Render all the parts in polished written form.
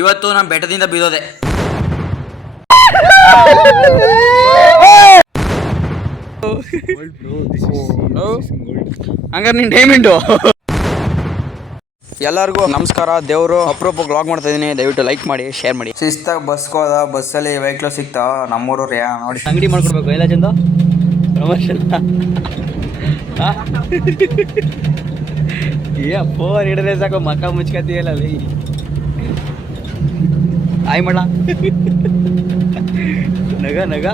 ಇವತ್ತು ನಾನು ಬೆಟ್ಟದಿಂದ ಬೀಳೋದೆ. ಹಂಗಾರೆ ನೀನು ಡೈಮಂಡು. ಎಲ್ಲರಿಗೂ ನಮಸ್ಕಾರ. ದೇವರು ಅಪರೂಪ ವ್ಲಾಗ್ ಮಾಡ್ತಾ ಇದ್ದೀನಿ. ದಯವಿಟ್ಟು ಲೈಕ್ ಮಾಡಿ, ಶೇರ್ ಮಾಡಿ. ಶಿಸ್ತಾಗಿ ಬಸ್ಗೆ ಹೋದ, ಬಸ್ಸಲ್ಲಿ ವೆಹಿಕಲ್ ಸಿಗ್ತಾ ನಮ್ಮೂರವ್ರು ನೋಡಿ ಅಂಗಡಿ ಮಾಡ್ಕೊಡ್ಬೇಕು. ಎಲ್ಲ ಚಂದ ಪ್ರಮೋಷನ್ ಫೋನ್ ಹಿಡಿದ್ರೆ ಸಾಕು ಮಕ್ಕ ಮುಚ್ಕತಿಯಲ್ಲ ಅಲ್ಲಿ. ಆಯ್ ಮಾಡ ನಗ ನಗ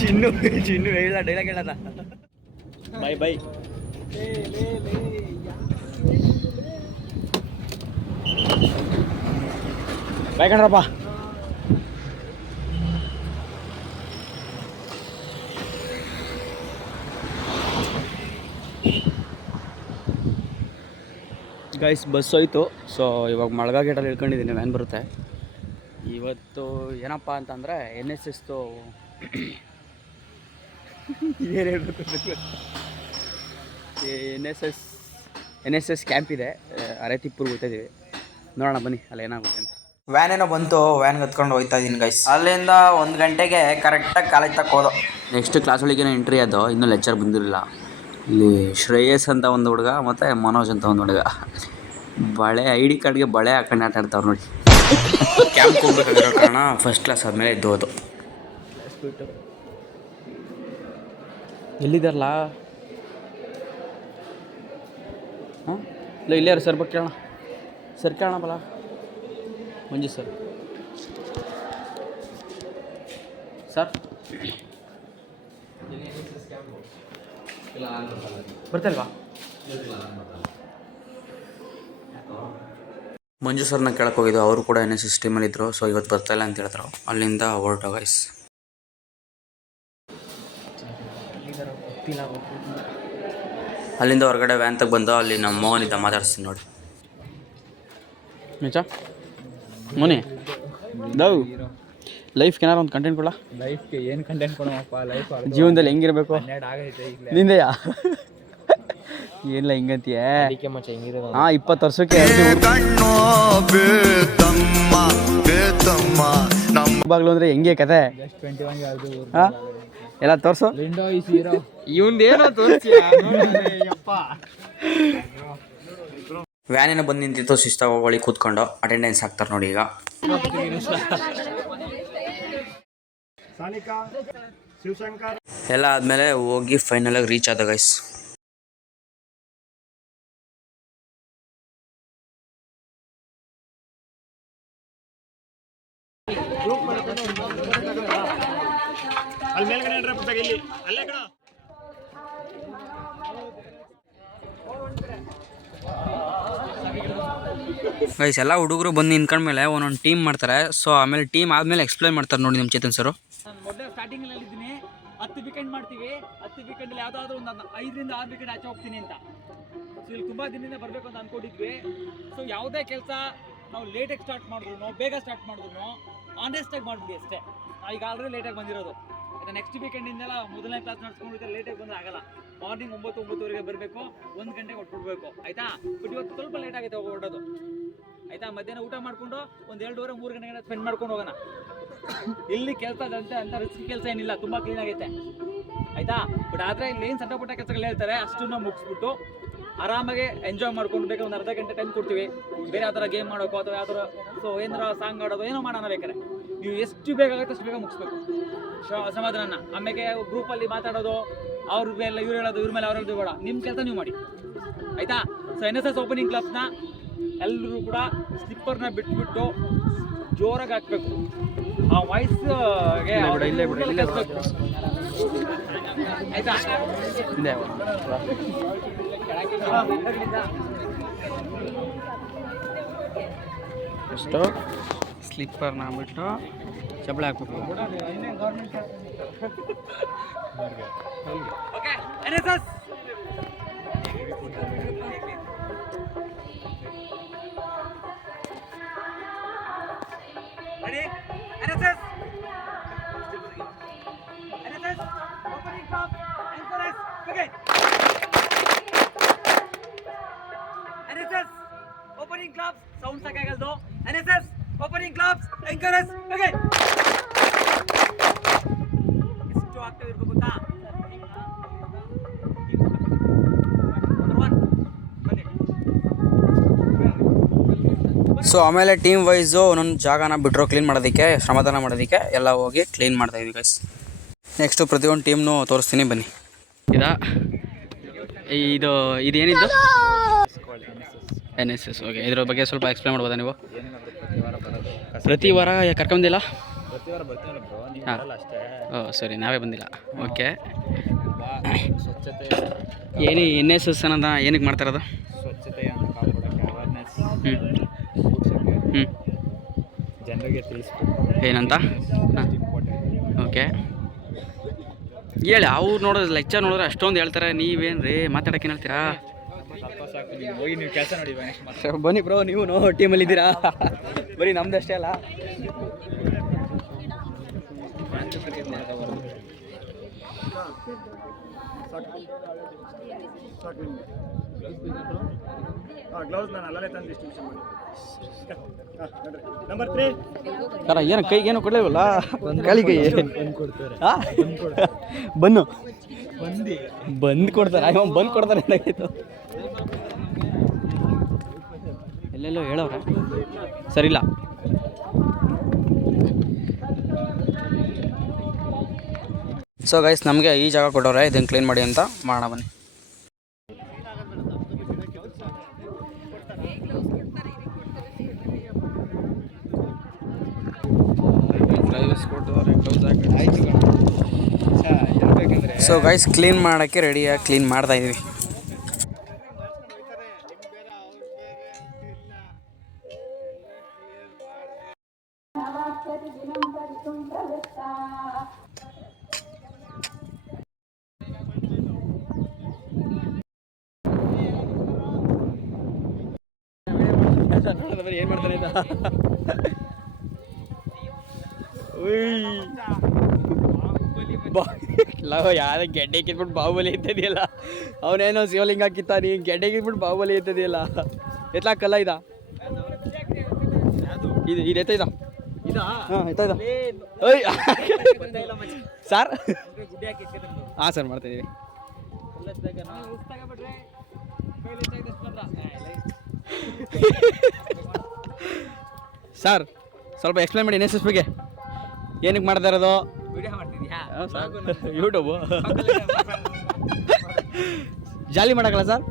ಚಿನ್ನು ಚಿನ್ನು ಹೇಳ ಡೈಲಾಗ್ ಹೇಳದ. Bye bye. ಬೈ ಕಣ್ರಪ್ಪ. ಗೈಸ್ ಬಸ್ ಹೋಯ್ತು. ಸೊ ಇವಾಗ ಮಳ್ಗಾ ಗೇಟಲ್ಲಿ ಇಳ್ಕೊಂಡಿದ್ದೀನಿ. ವ್ಯಾನ್ ಬರುತ್ತೆ ಇವತ್ತು. ಏನಪ್ಪ ಅಂತಂದರೆ NSS ಏನು ಹೇಳ್ಬೇಕು, NSS ಕ್ಯಾಂಪ್ ಇದೆ. ಅರೆತಿಪ್ಪೂರ್ಗೆ ಹೋಗ್ತಾಯಿದ್ದೀವಿ. ನೋಡೋಣ ಬನ್ನಿ ಅಲ್ಲಿ ಏನಾಗುತ್ತೆ ಅಂತ. ವ್ಯಾನ್ ಏನೋ ಬಂತು, ವ್ಯಾನ್ಗೆ ಹತ್ಕೊಂಡು ಹೋಗ್ತಾ ಇದ್ದೀನಿ ಗೈಸ್. ಅಲ್ಲಿಂದ 1 ಗಂಟೆಗೆ ಕರೆಕ್ಟಾಗಿ ಕಾಲೇಜ್ ತಕ್ಕ ಹೋದೋ. ನೆಕ್ಸ್ಟ್ ಕ್ಲಾಸ್ ಒಳಗೇನೋ ಎಂಟ್ರಿ ಅದು, ಇನ್ನೂ ಲೆಕ್ಚರ್ ಬಂದಿರಲಿಲ್ಲ. ಇಲ್ಲಿ ಶ್ರೇಯಸ್ ಅಂತ ಒಂದು ಹುಡುಗ ಮತ್ತು ಮನೋಜ್ ಅಂತ ಒಂದು ಹುಡುಗ ಬಳೆ ID ಕಾರ್ಡ್ಗೆ ಬಳೆ ಹಾಕೊಂಡು ಆಟ ಆಡ್ತಾವ್ರು ನೋಡಿ. ಕ್ಯಾಂಪ್ಗೆ ಹೋಗ್ಬೇಕಾಗಿರೋ ಕಾರಣ ಫಸ್ಟ್ ಕ್ಲಾಸ್ ಆದಮೇಲೆ ಇದ್ದೋದು. ಎಲ್ಲಿದ್ದಾರಲ್ಲ? ಹಾಂ ಇಲ್ಲ ಇಲ್ಲೇ ಸರ್ ಬಗ್ಗೆ ಕೇಳೋಣ. ಸರ್ ಕೇಳೋಣ ಬಲ್ಲ. ಮಂಜು ಸರ್. ಸರ್ ಬರ್ತಲ್ವಾ? ಮಂಜು ಸರ್ನ ಕೇಳಕ್ಕೆ ಹೋಗಿದ್ದು. ಅವರು ಕೂಡ NSS ಟೀಮಲ್ಲಿ ಇದ್ದರು. ಸೊ ಇವತ್ತು ಬರ್ತಾಯಿಲ್ಲ ಅಂತ ಹೇಳಿದ್ರು. ಅಲ್ಲಿಂದ ಹೊರಟು ಗೈಸ್. ಅಲ್ಲಿಂದ ಹೊರಗಡೆ ವ್ಯಾನ್ ತಗ ಬಂದು ಅಲ್ಲಿ ನಮ್ಮ ಮೋಹನಿದ್ದ ಮಾತಾಡ್ತೀನಿ ನೋಡಿ. ನಿಜ ಮೋನಿ ದವ್ ಲೈಫ್ಗೆ ಏನಾರು ಒಂದು ಕಂಟೆಂಟ್ ಕೊಡ. ಲೈಫ್ಗೆ ಏನು ಕಂಟೆಂಟ್ ಕೊಡೋಣಪ್ಪ? ಲೈಫ್ ಜೀವನದಲ್ಲಿ ಹೆಂಗಿರ್ಬೇಕು? 12 ಆಗೈತೆ ಈಗ. ನಿಂದೆಯಾ? ಏನಿಲ್ಲ ಹಿಂಗಂತೀಯ? ಅದಕ್ಕೆ ಮಚ್ಚ ಹಿಂಗಿರೋದು. ಹಾಂ 20 ವರ್ಷಕ್ಕೆ ಬಾಗ್ಲು ಅಂದರೆ ಹೆಂಗೆ ಕತೆ? ಜಸ್ಟ್ 21 ಯಾವುದು ಹಾಂ ಎಲ್ಲ ತೋರಿಸು. ಲಿಂಡೋ ಈಸ್ ಹೀರೋ. ಇವಂದೇನೋ ತೋರಿಸ್ತೀಯ ಯಪ್ಪ. ವ್ಯಾನ್ ಏನೋ ಬಂದು ನಿಂತಿತ್ತು. ಶಿಸ್ತಾಗಿ ಹೋಗಿ ಕೂತ್ಕೊಂಡು ಅಟೆಂಡೆನ್ಸ್ ಹಾಕ್ತಾರೆ ನೋಡಿ. ಈಗ ಎಲ್ಲ ಆದಮೇಲೆ ಹೋಗಿ ಫೈನಲಾಗಿ ರೀಚ್ ಆದ ಗೈಸ್. ಗೈಸ್ ಎಲ್ಲ ಹುಡುಗರು ಬಂದು ನಿಂತ್ಕೊಂಡ್ಮೇಲೆ ಒಂದೊಂದು ಟೀಮ್ ಮಾಡ್ತಾರೆ. ಸೊ ಆಮೇಲೆ ಟೀಮ್ ಆದಮೇಲೆ ಎಕ್ಸ್ಪ್ಲೈನ್ ಮಾಡ್ತಾರೆ ನೋಡಿ ನಮ್ಮ ಚೇತನ್ ಸರು. ನಾನು ಮೊದಲೇ ಸ್ಟಾರ್ಟಿಂಗಲ್ಲಿ ಇದ್ದೀನಿ 10 ವಿಕೆಟ್ ಮಾಡ್ತೀವಿ. 10 ವಿಕೆಟಲ್ಲಿ ಯಾವುದಾದ್ರೂ ಒಂದು 5 ರಿಂದ 6 ವಿಕೆಟ್ ಆಚೆ ಹೋಗ್ತೀನಿ ಅಂತ. ಸೊ ಇಲ್ಲಿ ತುಂಬ ದಿನದಿಂದ ಬರಬೇಕು ಅಂತ ಅಂದ್ಕೊಂಡಿದ್ವಿ. ಸೊ ಯಾವುದೇ ಕೆಲಸ ನಾವು ಲೇಟಾಗಿ ಸ್ಟಾರ್ಟ್ ಮಾಡಿದ್ರು, ಬೇಗ ಸ್ಟಾರ್ಟ್ ಮಾಡಿದ್ರು, ಆನೆಸ್ಟಾಗಿ ಮಾಡಿದ್ವಿ ಅಷ್ಟೇ. ಈಗ ಆಲ್ರೆಡಿ ಲೇಟಾಗಿ ಬಂದಿರೋದು. ನೆಕ್ಸ್ಟ್ ವೀಕೆಂಡಿಂದೆಲ್ಲ ಮೊದಲನೇ ಕ್ಲಾಸ್ ನಡ್ಸ್ಕೊಂಡಿದ್ರೆ ಲೇಟಾಗಿ ಬಂದರೆ ಆಗಲ್ಲ. ಮಾರ್ನಿಂಗ್ 9-9:30 ಬರಬೇಕು, 1 ಗಂಟೆಗೆ ಹೊಟ್ಬಿಡ್ಬೇಕು ಆಯಿತಾ. ಬಟ್ ಇವತ್ತು ಸ್ವಲ್ಪ ಲೇಟ್ ಆಗೈತೆ ಹೊರಡೋದು ಆಯಿತಾ. ಮಧ್ಯಾಹ್ನ ಊಟ ಮಾಡಿಕೊಂಡು ಒಂದು 2:30-3 ಗಂಟೆಗೆ ಸ್ಪೆಂಡ್ ಮಾಡ್ಕೊಂಡು ಹೋಗೋಣ. ಇಲ್ಲಿ ಕೆಲಸ ಅಂತ ರಿಸ್ಕ್ ಕೆಲಸ ಏನಿಲ್ಲ, ತುಂಬ ಕ್ಲೀನ್ ಆಗೈತೆ ಆಯಿತಾ. ಬಟ್ ಆದರೆ ಇಲ್ಲಿ ಏನು ಸಣ್ಣ ಪುಟ್ಟ ಕೆಲಸಗಳು ಹೇಳ್ತಾರೆ ಅಷ್ಟನ್ನು ಮುಗಿಸ್ಬಿಟ್ಟು ಆರಾಮಾಗಿ ಎಂಜಾಯ್ ಮಾಡ್ಕೊಂಡು ಬೇಕಾದ್ರೆ ಒಂದು ಅರ್ಧ ಗಂಟೆ ಟೈಮ್ ಕೊಡ್ತೀವಿ. ಬೇರೆ ಯಾವ ಥರ ಗೇಮ್ ಮಾಡೋಕ್ಕೋ ಅಥವಾ ಯಾವ ಥರ ಸೊ ಏನಾರ ಸಾಂಗ್ ಆಡೋದು ಏನೋ ಮಾಡೋಣ ಬೇಕಾರೆ ನೀವು ಎಷ್ಟು ಬೇಗ ಆಗುತ್ತೆ ಅಷ್ಟು ಬೇಗ ಮುಗಿಸ್ಬೇಕು ಸಮಾಧಾನ. ಆಮೇಲೆ ಗ್ರೂಪಲ್ಲಿ ಮಾತಾಡೋದು, ಅವ್ರ ಮೇಲೆ ಇವ್ರು ಹೇಳೋದು, ಇವ್ರ ಮೇಲೆ ಅವ್ರು ಹೇಳೋದು ಬೇಡ. ನಿಮ್ಮ ಕೆಲಸ ನೀವು ಮಾಡಿ ಆಯಿತಾ. ಸೊ NSS ಓಪನಿಂಗ್ ಕ್ಲಾಸ್ನ ಎಲ್ಲರೂ ಕೂಡ ಸ್ಲಿಪ್ಪರ್ನ ಬಿಟ್ಬಿಟ್ಟು ಜೋರಾಗಿ ಹಾಕಬೇಕು. ಆ ವಾಯ್ಸ್ಗೆ ಆಯಿತಾ. ಎಷ್ಟು ಸ್ಲಿಪ್ಪರ್ನ ಬಿಟ್ಟು ಚಪ್ಪಳೆ ಹಾಕ್ಬೇಕು. Okay NSS ready? NSS opening top encourage begin. NSS opening claps sound ಸಾಕಾಗಲ್ದು NSS opening claps encourage okay ಎಷ್ಟು ಆಗ್ತಾ ಇರಬೇಕು ಗೊತ್ತಾ ಸೊ ಆಮೇಲೆ ಟೀಮ್ ವೈಸು ಒಂದೊಂದು ಜಾಗನ ಬಿಟ್ಟರು ಕ್ಲೀನ್ ಮಾಡೋದಕ್ಕೆ ಶ್ರಮದಾನ ಮಾಡೋದಕ್ಕೆ ಎಲ್ಲ ಹೋಗಿ ಕ್ಲೀನ್ ಮಾಡ್ತಾಯಿದ್ವಿ ಗೈಸ್. ನೆಕ್ಸ್ಟು ಪ್ರತಿಯೊಂದು ಟೀಮ್ನು ತೋರಿಸ್ತೀನಿ ಬನ್ನಿ. ಇದು ಇದೇನಿದ್ದು NSS. ಓಕೆ, ಇದ್ರ ಬಗ್ಗೆ ಸ್ವಲ್ಪ ಎಕ್ಸ್ಪ್ಲೇನ್ ಮಾಡ್ಬೋದಾ ನೀವು? ಪ್ರತಿ ವಾರ ಕರ್ಕೊಂಬಂದಿಲ್ಲ? ಹಾಂ, ಓ ಸರಿ, ನಾವೇ ಬಂದಿಲ್ಲ. ಓಕೆ, ಏನು NSS ಅನ್ನೋದ ಏನಕ್ಕೆ ಮಾಡ್ತಾರದು? ಸ್ವಚ್ಛತೆಯನ್ನು ಕಾಪಾಡೋಕ್ಕೆ ಅವೇರ್ನೆಸ್ ಜನರಿಗೆ ತಿಳಿಸ್ಬೇಕು ಏನಂತ. ಹಾಂ, ಓಕೆ, ಹೇಳಿ. ಅವ್ರು ನೋಡೋದು ಲೆಕ್ಚರ್ ನೋಡಿದ್ರೆ ಅಷ್ಟೊಂದು ಹೇಳ್ತಾರೆ, ನೀವೇನು ರೀ ಮಾತಾಡೋಕೆ ಹೇಳ್ತೀರಾ? ಸಾಕು, ಹೋಗಿ ನೀವು ಕೆಲಸ ನೋಡಿ. ಬನ್ನಿ ಬ್ರೋ, ನೀವು ಟೀಮಲ್ಲಿ ಇದ್ದೀರಾ? ಬರೀ ನಮ್ದಷ್ಟೇ ಅಲ್ಲ. ಸರ ಏನು ಕೈಗೆ ಏನು ಕೊಡಲಿಲ್ವಲ್ಲ? ಕಾಲಿಗೆ ಬನ್ನು ಬಂದು ಕೊಡ್ತಾರೆ. ಬಂದು ಕೊಡ್ತಾರೆ ಏನಾಗಿತ್ತು? ಎಲ್ಲೆಲ್ಲೋ ಹೇಳವ್ರೆ, ಸರಿಲ್ಲ. ಸೊ ಗೈಸ್, ನಮಗೆ ಈ ಜಾಗ ಕೊಟ್ಟವ್ರೆ, ಇದನ್ನು ಕ್ಲೀನ್ ಮಾಡಿ ಅಂತ ಮಾಡೋಣ ಬನ್ನಿ. ಸೊ ಗೈಸ್, ಕ್ಲೀನ್ ಮಾಡೋಕ್ಕೆ ರೆಡಿಯಾಗಿ ಕ್ಲೀನ್ ಮಾಡ್ತಾಯಿದ್ವಿ. ಏನು ಮಾಡ್ತಾನೆ ಯಾರ ಗೆಡ್ಡೆ ಕಿತ್ಬಿಟ್ಟು ಬಾಹುಬಲಿ ಇದ್ದದಿಲ್ಲ. ಅವನೇನೋ ಶಿವಲಿಂಗ ಕಿತ್ತಾನಿ, ಗೆಡ್ಡೆ ಕಿತ್ಬಿಟ್ಟು ಬಾಹುಬಲಿ ಇದ್ದದಿಲ್ಲ. ಎತ್ಲಾಕಲ್ಲ ಇದ ಇದು ಇದು ಎತ್ತೈದ. ಹಾಂ, ಎತ್ತೈದ. ಓಯ್ ಸರ್. ಹಾಂ ಸರ್, ಮಾಡ್ತಾಯಿದ್ದೀವಿ. ಸರ್, ಸ್ವಲ್ಪ ಎಕ್ಸ್ಪ್ಲೇನ್ ಮಾಡಿ NSS ಬಗ್ಗೆ. ಏನಕ್ಕೆ ಮಾಡ್ತಾ ಇರೋದು? ಯೂಟ್ಯೂಬು ಜಾಲಿ ಮಾಡೋಕ್ಕಲ್ಲ ಸರ್?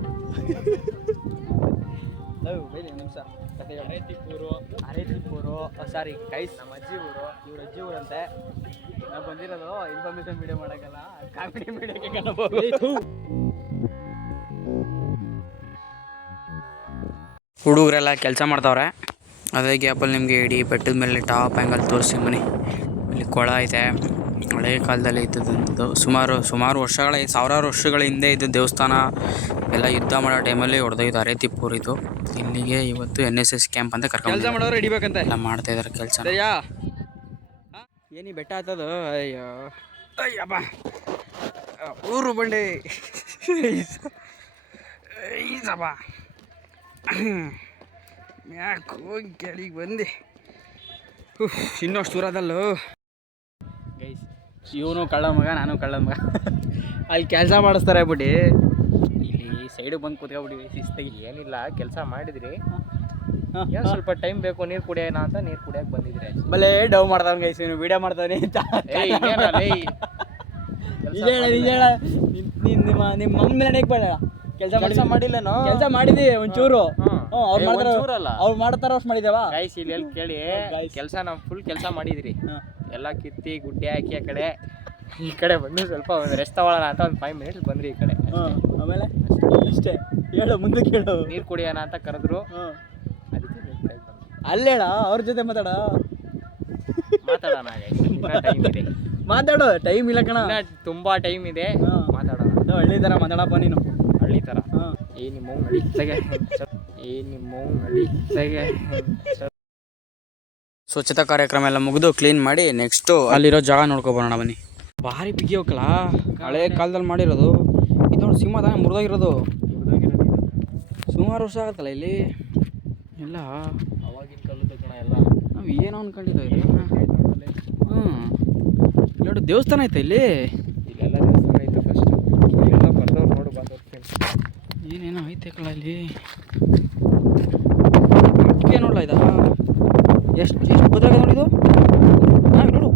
ನಿಮಿಷ. ಅರೇತಿಪೂರು ಸಾರಿ ಗೈಸ್, ನಮ್ಮ ಅಜ್ಜಿ ಊರು, ಇವ್ರ ಅಜ್ಜಿ ಊರಂತೆ. ನಾವು ಬಂದಿರೋದು ಇನ್ಫಾರ್ಮೇಷನ್ ವೀಡಿಯೋ ಮಾಡೋಕ್ಕಲ್ಲ, ಕಾಮಿಡಿ ವೀಡಿಯೋಕ್ಕೆ ಕನ್ನಬಹುದು. ಹುಡುಗರೆಲ್ಲ ಕೆಲಸ ಮಾಡ್ತಾವ್ರೆ. ಅದೇ ಗ್ಯಾಪಲ್ಲಿ ನಿಮಗೆ ಇಡೀ ಬೆಟ್ಟದ ಮೇಲೆ ಟಾಪ್ ಆ್ಯಂಗಲ್ ತೋರಿಸಿ ಬನ್ನಿ. ಇಲ್ಲಿ ಕೊಳ ಇದೆ, ಹಳೆ ಕಾಲದಲ್ಲಿ ಇದ್ದದ್ದು. ಸುಮಾರು ವರ್ಷಗಳ, ಸಾವಿರಾರು ವರ್ಷಗಳ ಹಿಂದೆ ಇದ್ದ ದೇವಸ್ಥಾನ ಎಲ್ಲ ಯುದ್ಧ ಮಾಡೋ ಟೈಮಲ್ಲಿ ಹೊಡೆದೋಯ್ತು. ಅರೇತಿಪುರ ಇದು. ಇಲ್ಲಿಗೆ ಇವತ್ತು NSS ಕ್ಯಾಂಪ್ ಅಂತ ಕರ್ಕೊಂಡು ಕೆಲಸ ಮಾಡೋರು ಹಿಡಿಬೇಕಂತ ಎಲ್ಲ ಮಾಡ್ತಾ ಇದ್ದಾರೆ ಕೆಲಸ. ಏನಿ ಬೆಟ್ಟ ಆಗ್ತದ? ಅಯ್ಯೋ ಅಯ್ಯಪ್ಪ, ಊರು ಬಂಡೆ ಈಸಪ್ಪ. ಯಾಕೆ ಹೋಗಿ ಕೆಳಗೆ ಬಂದೆ. ಇನ್ನಷ್ಟು ದೂರದಲ್ಲೂ ಗೈಸ್, ಇವನು ಕಳ್ಳ ಮಗ, ನಾನು ಕಳ್ಳ ಮಗ. ಅಲ್ಲಿ ಕೆಲಸ ಮಾಡಿಸ್ತಾರೆ ಬಿಟ್ಟು ಇಲ್ಲಿ ಸೈಡಿಗೆ ಬಂದು ಕೂತ್ಕೊಬಿಟ್ಟಿವಿ ಶಿಸ್ತಾಗಿ. ಏನಿಲ್ಲ, ಕೆಲಸ ಮಾಡಿದ್ರಿ, ಏನು ಸ್ವಲ್ಪ ಟೈಮ್ ಬೇಕು ನೀರು ಕುಡಿಯೋಣ ಅಂತ ನೀರು ಕುಡಿಯೋಕೆ ಬಂದಿದ್ರೆ. ಬಲೆ ಡವ್ ಮಾಡ್ತಾನೆ ಗೈಸ್, ಇವನು ವಿಡಿಯೋ ಮಾಡ್ತಾನೆ ಅಂತ. ನಿಮ್ಮ ಮಮ್ಮಿ ನಡೆಯಕ್ಕೆ ಬೇಡ. ಕೆಲಸ ಮಾಡಿಲ್ಲನೋ? ಕೆಲಸ ಮಾಡಿದ್ವಿ ಒಂಚೂರು. ಅವ್ರು ಮಾಡ್ತಾರ ಅಷ್ಟು ಮಾಡಿದೇವಾ ಗೈಸ್? ಇಲ್ಲಿ ಎಲ್ಲಿ ಕೇಳಿ, ಕೆಲಸ ನಾವು ಫುಲ್ ಕೆಲಸ ಮಾಡಿದ್ರಿ, ಎಲ್ಲ ಕಿತ್ತಿ ಗುಡ್ಡೆ ಹಾಕಿ ಆ ಕಡೆ ಈ ಕಡೆ ಬಂದು ಸ್ವಲ್ಪ ಒಂದು ರೆಸ್ಟ್ ತಗೊಳ್ಳೋಣ ಅಂತ ಒಂದು 5 ಮಿನಿಟ್ಸ್ ಬಂದ್ರಿ ಈ ಕಡೆ. ಆಮೇಲೆ ಅಷ್ಟೇ. ಹೇಳು, ಮುಂದೆ ಕೇಳು. ನೀರು ಕುಡಿಯೋಣ ಅಂತ ಕರೆದ್ರು, ಅಲ್ಲೇಳ ಅವ್ರ ಜೊತೆ ಮಾತಾಡೋಣ. ಟೈಮ್ ಇದೆ, ಮಾತಾಡೋ. ಟೈಮ್ ಇಲ್ಲ ಕಣ, ತುಂಬಾ ಟೈಮ್ ಇದೆ, ಮಾತಾಡೋಣ. ಹಳ್ಳಿ ಥರ ಮಾತಾಡಪ್ಪ ನೀನು, ಹಳ್ಳಿ ಥರ. ನಿಮ್ಮ ನಡೀತಾಗೆ ಸ್ವಚ್ಛತಾ ಕಾರ್ಯಕ್ರಮ ಎಲ್ಲ ಮುಗಿದು ಕ್ಲೀನ್ ಮಾಡಿ ನೆಕ್ಸ್ಟು ಅಲ್ಲಿರೋ ಜಾಗ ನೋಡ್ಕೊಬರೋಣ ಬನ್ನಿ. ಭಾರಿ ಬಿಗಿ ಹೋಗಲ್ಲ, ಹಳೆ ಕಾಲದಲ್ಲಿ ಮಾಡಿರೋದು. ಇದು ಸಿಂಹ ತಾನೇ ಮುರಿದೋಗಿರೋದು. ಸುಮಾರು ವರ್ಷ ಆಗುತ್ತಲ್ಲ ಇಲ್ಲಿ. ಎಲ್ಲ ಅವಾಗಿನ ಕಾಲದ ಕಣ ಎಲ್ಲ. ನಾವು ಏನೋ ಅನ್ಕೊಂಡಿದ್ದೀವಿ. ನೋಡಿ ದೇವಸ್ಥಾನ ಐತೆ ಇಲ್ಲಿ. ಇಲ್ಲೆಲ್ಲ ದೇವಸ್ಥಾನ ಐತೆ ಫಸ್ಟ್. ಎಲ್ಲ ಬಂದವ್ರು ನೋಡು ಬಂದೋಗ್ತೀನಿ. ಏನೇನೋ ಐತೆ ಕಳ ಇಲ್ಲಿ. ಇಟ್ಕೆ ನೋಡಲ್ಲ ಇದ ಎಷ್ಟು ಎಷ್ಟು ಭದ್ರಾಗ ನೋಡಿದು. ಹಾಂ ನೋಡು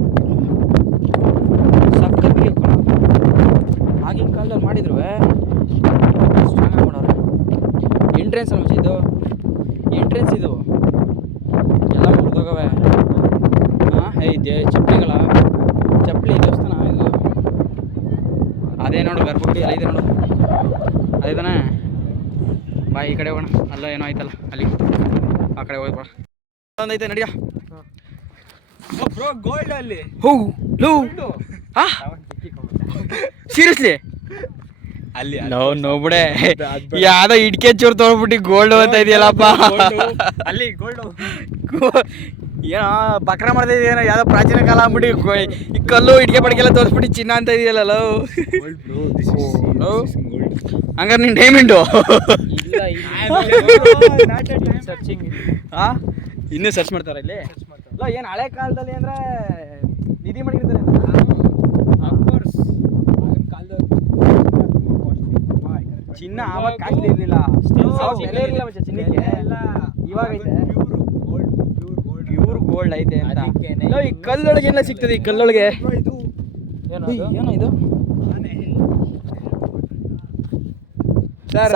ಸಕ್ಕತ್ ಆಗಿನ ಕಾಲದಲ್ಲಿ ಮಾಡಿದ್ರು ಚೆನ್ನಾಗಿ ಮಾಡೋರು. ಎಂಟ್ರೆನ್ಸ್ ಅಲ್ಲ ಇದು ಎಂಟ್ರೆನ್ಸ್ ಇದು ಎಲ್ಲ ಮುರಿದೋಗವೆ. ಹಾಂ ಐತೆ ಚಪ್ಪಲಿಗಳ ಚಪ್ಪಲಿ ದೇವಸ್ಥಾನ ಇದು. ಅದೇ ನೋಡು ಗರ್ಭಗುಡಿ ಅಲ್ಲ ಇದೆ ನೋಡು ಅದೇ ತಾನೇ. ಬಾ ಈ ಕಡೆ ಹೋಗೋಣ. ಅಲ್ಲ ಏನೋ ಆಯ್ತಲ್ಲ ಅಲ್ಲಿ ಆ ಕಡೆ ಹೋಗ್ಬೋಣ. ಒಂದೈತೆ ನಡಿಯ. ಗೋಲ್ಡ್ ಅಲ್ಲಿ ಹೋಗು ಲೋ. ಹಾಂ ಸೀರಿಯಸ್ಲಿ ಅಲ್ಲಿ ನೋಡ್ಬಿಡೆ ಯಾವ್ದೋ ಇಟ್ಕೆ ಚೂರು ತೊಗೊಬಿಟ್ಟು ಗೋಲ್ಡ್ ಅಂತ ಇದೆಯಲ್ಲಪ್ಪ. ಅಲ್ಲಿ ಗೋಲ್ಡ್ ಏನೋ ಬಕ್ರ ಮಾಡ್ತಾ ಇದೆಯೇನೋ ಯಾವ್ದೋ ಪ್ರಾಚೀನ ಕಾಲ ಅಂದ್ಬಿಟ್ಟು ಈ ಕಲ್ಲು ಇಟ್ಕೆ ಪಡಿಕೆಲ್ಲ ತೋರಿಸ್ಬಿಟ್ಟು ಚಿನ್ನ ಅಂತ ಇದೆಯಲ್ಲ. ಹಂಗಾರೆ ನೀನು ಡೈಮಂಡು. ಇಲ್ಲ ಸರ್ಚಿಂಗ್. ಹಾಂ ಇನ್ನೂ ಸರ್ಚ್ ಮಾಡ್ತಾರೆ ಇಲ್ಲಿ. ಇಲ್ಲ ಏನು ಹಳೆ ಕಾಲದಲ್ಲಿ ಅಂದರೆ ನಿಧಿ ಮಾಡಿರ್ತಾರೆ. ಚಿನ್ನ ಆವಾಗ ಕಾಸ್ಟ್ಲಿ ಇರಲಿಲ್ಲ. ಬೆಲೆ ಇರಲಿಲ್ಲ ಮಚ್ಚ ಚಿನ್ನಕ್ಕೆ. ಇವಾಗ ಐತೆ ಪ್ಯೂರ್ ಗೋಲ್ಡ್ ಐತೆ ಅಂತ. ಈ ಕಲ್ಲೊಳಗೆ ಎಲ್ಲ ಸಿಗ್ತದೆ. ಈ ಕಲ್ಲೊಳಗೆ ಏನೋ ಇದು ಸರ್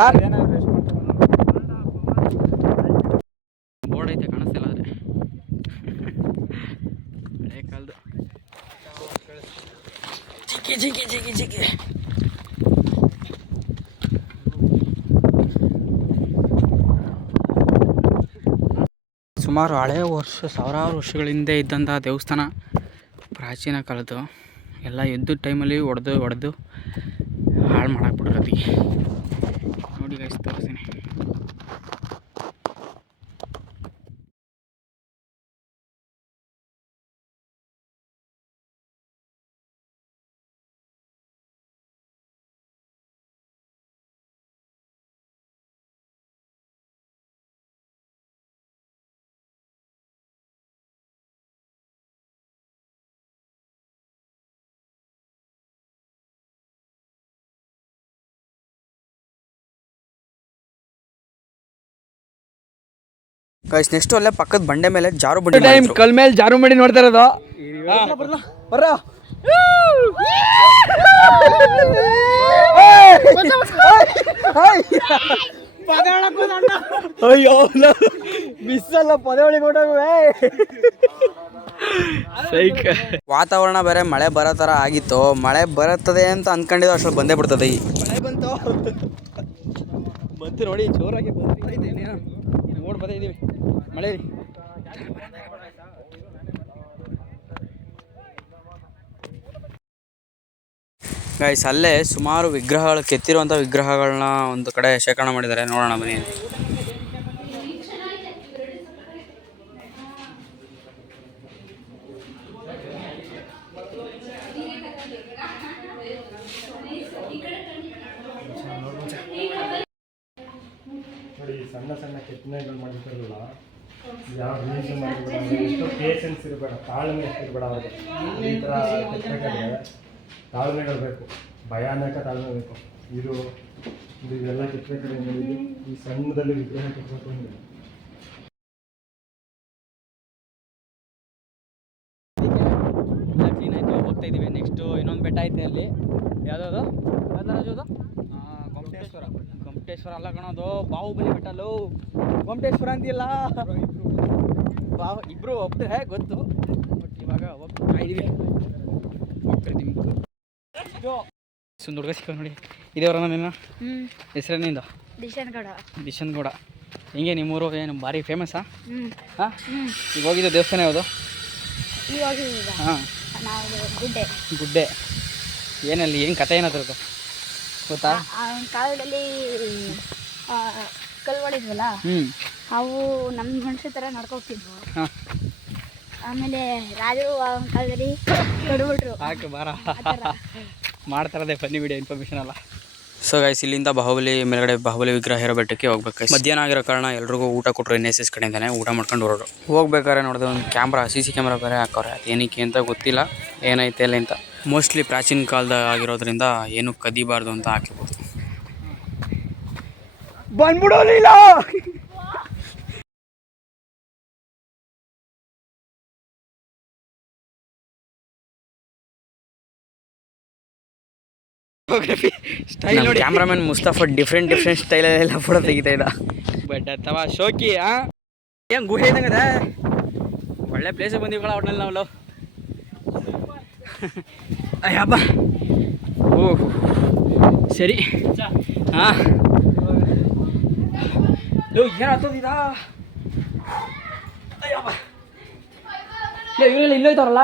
ಬೋರ್ಡ್ ಐತೆ ಕಾಣಿಸ್ತಿಲ್ಲ ಆದರೆ ಹಳೆ ಕಾಲದ್ದು ಜಿಗಿ ಜಿಗಿ ಜಿಗಿ ಜಿಗಿ. ಸುಮಾರು ಹಳೆಯ ಸಾವಿರಾರು ವರ್ಷಗಳ ಹಿಂದೆ ಇದ್ದಂಥ ದೇವಸ್ಥಾನ. ಪ್ರಾಚೀನ ಕಾಲದ್ದು ಎಲ್ಲ ಯುದ್ಧದ ಟೈಮಲ್ಲಿ ಹೊಡೆದು ಹಾಳು ಮಾಡಾಕ್ಬಿಟ್ರದಿ. ನೋಡಿ ಗೈಸ್ ತೋರಿಸ್ತೀನಿ. ಗೈಸ್ ನೆಕ್ಸ್ಟ್ ಅಲ್ಲೇ ಪಕ್ಕದ ಬಂಡೆ ಮೇಲೆ ಜಾರು ಬಂಡಿ ಟೈಮ್ ಕಲ್ ಮೇಲೆ ಜಾರು ಬಂಡಿ ನೋಡ್ತಾ ಇರೋದು. ಬರ್ರ ಅಯ್ಯೋ ಮಿಸ್ಸಲ್ಲ ಪದವಳಿ ಕೊಟ್ಟವೆ. ವಾತಾವರಣ ಬೇರೆ ಮಳೆ ಬರೋ ಥರ ಆಗಿತ್ತು. ಮಳೆ ಬರುತ್ತದೆ ಅಂತ ಅಂದ್ಕೊಂಡಿದ್ದು ಅಷ್ಟರಲ್ಲಿ ಬಂದೇ ಬಿಡ್ತದೆ. ಈ ಮಳೆ ಬಂತು ನೋಡಿ ಜೋರಾಗಿ ನೋಡ್ ಬರ್ತಾ ಇದೀವಿ ಮಳೆ. ಗೈಸ್ ಅಲ್ಲೇ ಸುಮಾರು ವಿಗ್ರಹಗಳು ಕೆತ್ತಿರುವಂಥ ವಿಗ್ರಹಗಳನ್ನ ಒಂದು ಕಡೆ ಶೇಖರಣೆ ಮಾಡಿದ್ದಾರೆ. ನೋಡೋಣ ಬನ್ನಿ. ನೋಡಿ ಸಣ್ಣ ಸಣ್ಣ ಕೆತ್ತನೆಗಳು ಮಾಡಿರ್ತಾರಲ್ಲ, ಯಾವ ರೀಸನ್ ಮಾಡಿರ್ಬೇಡ, ಎಷ್ಟೋ ಪೇಷನ್ಸ್ ಇರಬೇಡ, ತಾಳ್ಮೆ ಇರಬೇಡ. ಅವ್ರಿಗೆ ಈ ಥರ ಕೆತ್ತನೆಗಳಿಗೆ ತಾಳ್ಮೆಗಳು ಬೇಕು, ಭಯಾನಕ ತಾಳ್ಮೆ ಬೇಕು. ಇದು ಇದೆಲ್ಲ ಕೆತ್ತನೆಗಳು ಈ ಸಣ್ಣದಲ್ಲಿ ವಿಗ್ರಹ ಕೆತ್ತಬೇಕು ಅಂದರೆ ಕ್ಲೀನ್ ಆಯಿತು. ಹೋಗ್ತಾ ಇದ್ದೀವಿ. ನೆಕ್ಸ್ಟು ಇನ್ನೊಂದು ಬೆಟ್ಟ ಐತೆ ಅಲ್ಲಿ. ಯಾವುದದು ರಾಜೋದು ಗೊಮ್ಮಟೇಶ್ವರ ಅಲ್ಲ ಕಣೋದು, ಬಾಹುಬಲಿ ಬೆಟ್ಟ. ಅಲ್ಲೋ ಗೊಮ್ಮಟೇಶ್ವರ ಅಂತಿಲ್ಲ. ಇಬ್ಬರು ಒಬ್ಬರೇ ಗೊತ್ತು, ಬಟ್ ಇವಾಗ ಹೋಗ್ತಾ ಇದ್ದೀವಿ. ಒಂದು ಹುಡುಗ ಸಿಕ್ಕ ನೋಡಿ. ಇದೇವ್ರ ನಿನ್ನ ಹೆಸರೇನಿಂದ? ದಿಶನ್ಗೌಡ. ಹಿಂಗೆ ನಿಮ್ಮೂರು ಏನು ಭಾರಿ ಫೇಮಸ್ಸಾ? ಹಾಂ ಈಗ ಹೋಗಿದ್ದು ದೇವಸ್ಥಾನ ಯಾವುದು? ಹಾಂ ಗುಡ್ಡೆ. ಏನಲ್ಲಿ ಏನು ಕತೆ ಏನದ್ರದ್ದು ಗೊತ್ತಾ? ಕಾಲದಲ್ಲಿ ಕಲ್ವಳಿದ್ವಲ್ಲ, ಅವು ನಮ್ಮ ಮನುಷ್ಯ ಥರ ನಡ್ಕೋಗ್ತಿದ್ವು. ಆಮೇಲೆ ರಾಜರು ಆ ಕಾಲದಲ್ಲಿ ಕಡ್ಬಿಟ್ರು. ಹಾಕಿ ಬಾರ ಮಾಡ್ತಾರದೆ ಫನ್ನಿ ವಿಡಿಯೋ ಇನ್ಫಾರ್ಮೇಷನ್ ಅಲ್ಲ. ಸೊ ಗೈಸ್ ಇಲ್ಲಿಂದ ಮೇಲ್ಗಡೆ ಬಾಹುಬಲಿ ವಿಗ್ರಹ ಇರೋ ಬೆಟ್ಟಕ್ಕೆ ಹೋಗ್ಬೇಕು. ಮಧ್ಯಾಹ್ನ ಆಗಿರೋ ಕಾರಣ ಎಲ್ರಿಗೂ ಊಟ ಕೊಟ್ಟರು NSS ಕಡೆಯಿಂದಾನೆ. ಊಟ ಮಾಡ್ಕೊಂಡು ಹೊರಡು. ಹೋಗ್ಬೇಕಾದ್ರೆ ನೋಡಿದ್ರೆ ಒಂದು ಕ್ಯಾಮ್ರಾ CC ಕ್ಯಾಮ್ರಾ ಬೇರೆ ಹಾಕೋರೆ. ಏನಕ್ಕೆ ಅಂತ ಗೊತ್ತಿಲ್ಲ, ಏನೈತೆ ಅಲ್ಲಿ ಅಂತ. ಮೋಸ್ಟ್ಲಿ ಪ್ರಾಚೀನ ಕಾಲದ ಆಗಿರೋದ್ರಿಂದ ಏನು ಕದಿಬಾರ್ದು ಅಂತ ಹಾಕಿರ್ಬೋದು. ಬಂದ್ಬಿಡೋದಿಲ್ಲ. ಕ್ಯಾಮ್ರಾಮನ್ ಮುಸ್ತಫಾ ಡಿಫ್ರೆಂಟ್ ಸ್ಟೈಲಲ್ಲೆಲ್ಲ ಫೋಟೋ ತೆಗಿತಾ ಇದ್ದ. ಬಟ್ ಅಥವಾ ಶೋಕಿ ಏನು ಗುಹೆ ಇದ್ದಂಗದ. ಒಳ್ಳೆ ಪ್ಲೇಸಿಗೆ ಬಂದಿವಲ್ಲ ಒಟ್ನಲ್ಲಿ ನಾವು. ಅಯ್ಯಪ್ಪ ಓಹ್ ಸರಿ ಹಾಂ ಏನು ಹತ್ತೋದಿದ. ಅಯ್ಯಪ್ಪ ಇವರೆಲ್ಲ ಇಲ್ಲೋಯ್ತಾರಲ್ಲ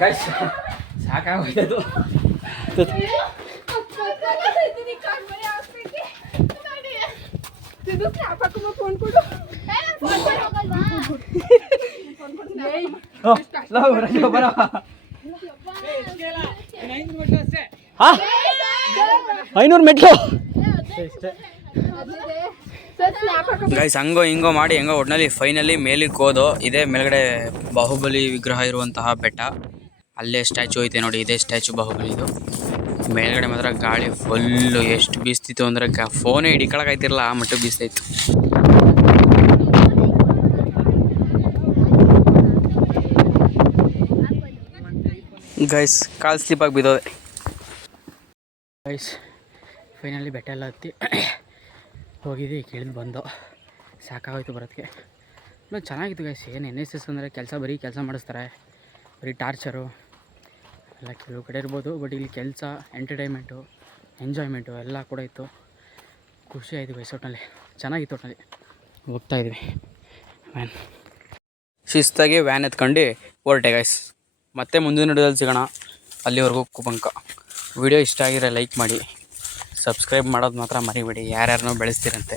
ಗೈಸ್, ಸಾಕಾಗೋಯ್ತದು. ಹಾಂ 500 ಮೆಟ್ಲು ಗೈಸ್. ಹಂಗೋ ಹಿಂಗೋ ಮಾಡಿ ಹೆಂಗೋ ಒಟ್ಟಿನಲ್ಲಿ ಫೈನಲಿ ಮೇಲಿಗೆ ಹೋದೋ. ಇದೇ ಮೇಲ್ಗಡೆ ಬಾಹುಬಲಿ ವಿಗ್ರಹ ಇರುವಂತಹ ಬೆಟ್ಟ. ಅಲ್ಲೇ ಸ್ಟ್ಯಾಚು ಐತೆ ನೋಡಿ, ಇದೇ ಸ್ಟ್ಯಾಚು ಬಾಹುಬಲಿದು. ಮೇಲ್ಗಡೆ ಮಾತ್ರ ಗಾಳಿ ಫುಲ್ಲು ಎಷ್ಟು ಬೀಸ್ತಿತ್ತು ಅಂದರೆ ಫೋನೇ ಹಿಡಿಕೊಳಕಾಯ್ತಿರಲ್ಲ, ಆ ಮಟ್ಟಿಗೆ ಬೀಸ್ತಾಯಿತ್ತು. ಗೈಸ್ ಕಾಲು ಸ್ಲಿಪ್ಪಾಗಿ ಬಿದ್ದೋದೆ. ಗೈಸ್ ಫೈನಲಿ ಬೆಟ್ಟ ಎಲ್ಲ ಹತ್ತಿ ಹೋಗಿದ್ವಿ, ಕೇಳಿದ್ ಬಂದು ಸಾಕಾಗೋಯ್ತು ಬರೋದಕ್ಕೆ. ಇನ್ನೂ ಚೆನ್ನಾಗಿತ್ತು ಗೈಸ್. ಏನು NSS ಅಂದರೆ ಬರೀ ಕೆಲಸ ಮಾಡಿಸ್ತಾರೆ, ಬರೀ ಟಾರ್ಚರು ಎಲ್ಲ ಕೆಲವು ಕಡೆ ಇರ್ಬೋದು. ಬಟ್ ಇಲ್ಲಿ ಕೆಲಸ, ಎಂಟರ್ಟೈನ್ಮೆಂಟು, ಎಂಜಾಯ್ಮೆಂಟು ಎಲ್ಲ ಕೂಡ ಇತ್ತು. ಖುಷಿ ಆಯಿತು ಗೈಸ್. ಒಟ್ಟಿನಲ್ಲಿ ಚೆನ್ನಾಗಿತ್ತು. ಒಟ್ಟಿನಲ್ಲಿ ಹೋಗ್ತಾಯಿದ್ವಿ ವ್ಯಾನ್ ಶಿಸ್ತಾಗಿ ವ್ಯಾನ್ ಎತ್ಕೊಂಡು ಹೊರಟೆ ಗೈಸ್. ಮತ್ತೆ ಮುಂದಿನ ವಿಡಿಯೋದಲ್ಲಿ ಸಿಗೋಣ. ಅಲ್ಲಿವರೆಗೂ ಕುಪಂಕ. ವಿಡಿಯೋ ಇಷ್ಟ ಆಗಿದ್ರೆ ಲೈಕ್ ಮಾಡಿ, ಸಬ್ಸ್ಕ್ರೈಬ್ ಮಾಡೋದು ಮಾತ್ರ ಮರಿಬೇಡಿ. ಯಾರ್ಯಾರನ್ನೋ ಬೆಳೆಸ್ತೀರಂತೆ.